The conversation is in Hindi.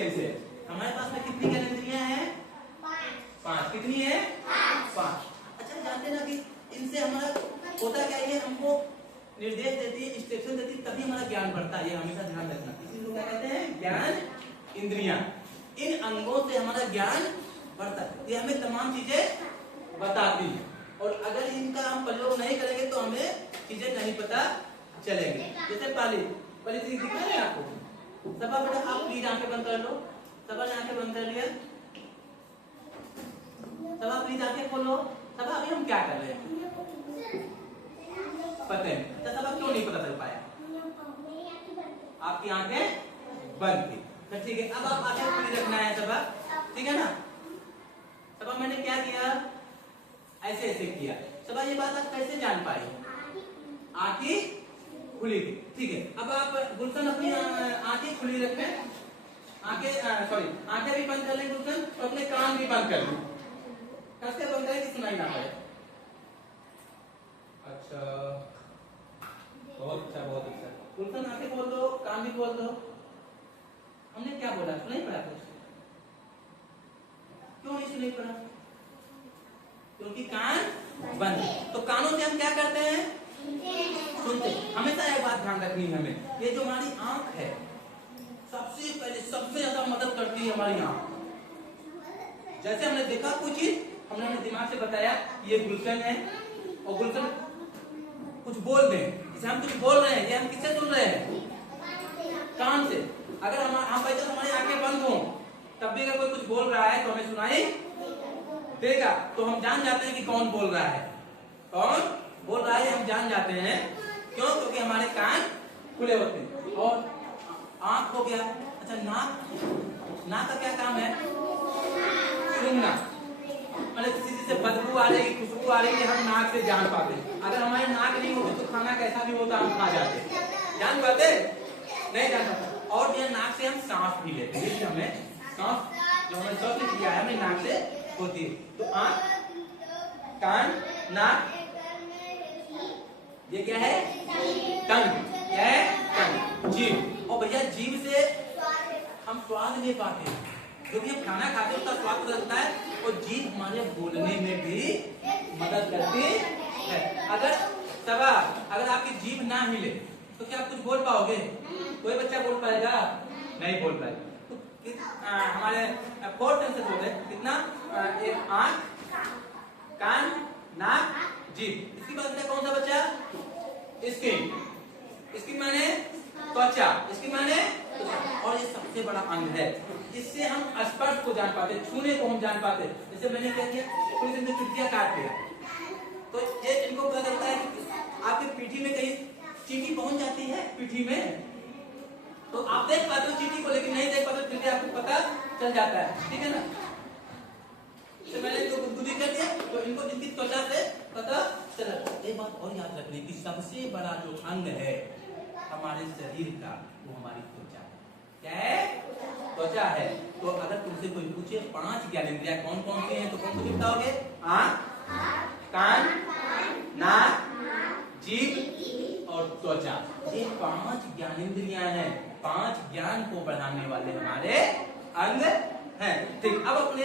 ऐसे ऐसे हमारे पास में कितनी ज्ञानेंद्रियां हैं? 5। कितनी है? 5। अच्छा, जानते ना कि इनसे हमारा होता क्या, ये हमको निर्देश देती है, इंस्ट्रक्शन देती है, तभी हमारा ज्ञान बढ़ता है। ये हमेशा ध्यान रखना। इसी को क्या कहते हैं? ज्ञान इंद्रियां। इन अंगों से हमारा ज्ञान बढ़ता है। ये हमें तमाम चीजें बताती है, और अगर इनका हम प्रयोग नहीं करेंगे तो हमें चीजें नहीं पता चलेंगे। जैसे पहली चीज दिखा रहे आपको। सबा बेटा आप प्लीज आंखें बंद कर लो। सबा ने आंखें बंद कर लिया। सबा प्लीज आंखें खोलो। सबा अभी हम क्या कर रहे हैं पता है? तो सबा क्यों नहीं पता चल पाया? आपकी आंखें बंद थी। तो ठीक है, अब आप आंखें खुली रखना है सबा, ठीक है ना? सबा मैंने क्या किया? ऐसे ऐसे किया। सबा ये बात आप कैसे जान पाई? आंखें खुली थी, ठीक है। अब आप गुलशन अपनी आंखें खुली रखें। आंखें भी बंद कर लें गुलशन, और अपने कान भी बंद कर लें। कैसे बंद करें कि सुनाई ना पाए? अच्छा, बहुत अच्छा, बहुत अच्छा। गुलशन आंखें खोल दो, कान भी खोल दो। हमने क्या बोला? सुनाई पड़ा कुछ? क्यों नहीं सुनाई पड़ा? क्योंकि कान बंद है। तो कानों से हम क्या करते हैं? सुनते। हमेशा एक बात ध्यान रखनी है हमें, ये जो हमारी आंख है सबसे पहले सबसे ज्यादा मदद करती है हमारी आंख। जैसे हमने देखा कोई चीज, हमने अपने दिमाग से बताया ये गुलशन है, और गुलशन कुछ बोल दें, जैसे हम कुछ बोल रहे हैं, ये हम किससे सुन रहे हैं? कान से। अगर हम बैठे तो हमारी आंखें बंद हो, तब भी अगर कोई कुछ बोल रहा है तो हमें सुनाई देगा, तो हम जान जाते हैं कि कौन बोल रहा है। कौन बोल रहा है हम जान जाते हैं। क्यों? क्योंकि हमारे कान खुले होते हैं। और आंख हो गया। अच्छा, नाक का क्या काम है? सुनना। मतलब किसी चीज से बदबू आ रही, खुशबू आ रही है, हम नाक से जान पाते। अगर हमारी नाक नहीं होती तो खाना कैसा भी होता हम खा जाते। जान पाते? नहीं जान पाते। और जो नाक से हम सांस भी लेते हैं। हमें सांस जो हमें श्वास लिया है हमें नाक से होती है। तो आंख, कान, नाक, ये क्या है? टंग। क्या है? टंग। जीभ। और भैया जीभ से हम स्वाद ले पाते हैं। जो भी हम खाना खाते हैं उसका स्वाद बदलता है, और जीभ हमारे बोलने में भी मदद करती है। अगर आपकी जीभ ना हिले तो क्या आप कुछ बोल पाओगे? कोई बच्चा बोल पाएगा? नहीं बोल पाएगा। तो हमारे 4 सेंसेस हो गए। कितना? एक आंख, कान, नाक, जीभ। इसके बाद में कौन सा बच्चा? स्किन। स्किन माने त्वचा। स्किन माने, और ये सबसे बड़ा अंग है। इससे हम स्पर्श को जान पाते, छूने को हम जान पाते। जैसे मैंने क्या किया, थोड़ी देर में चुटिया काट दिया, तो ये इनको पता चलता है कि आपकी पीठी में कहीं चींटी पहुंच जाती है पीठी में, तो आप देख पाते हो चींटी को, लेकिन नहीं देख पाते, फिर भी आपको पता चल जाता है, ठीक है ना? तो मैंने इनको गुदगुदी कर दिया, तो इनको इनकी त्वचा से पता चला। एक बात और याद रखने की, सबसे बड़ा जो अंग है हमारे शरीर का, वो हमारी त्वचा है। क्या है? त्वचा है। तो अगर तुमसे कोई पूछे 5 ज्ञानेंद्रियां कौन कौन सी हैं, तो कौन सी बताओगे? आंख, कान, नाक, जीभ और त्वचा। ये 5 ज्ञानेंद्रियां हैं। 5 ज्ञान को बढ़ाने वाले हमारे अंग हैं। ठीक, अब अपने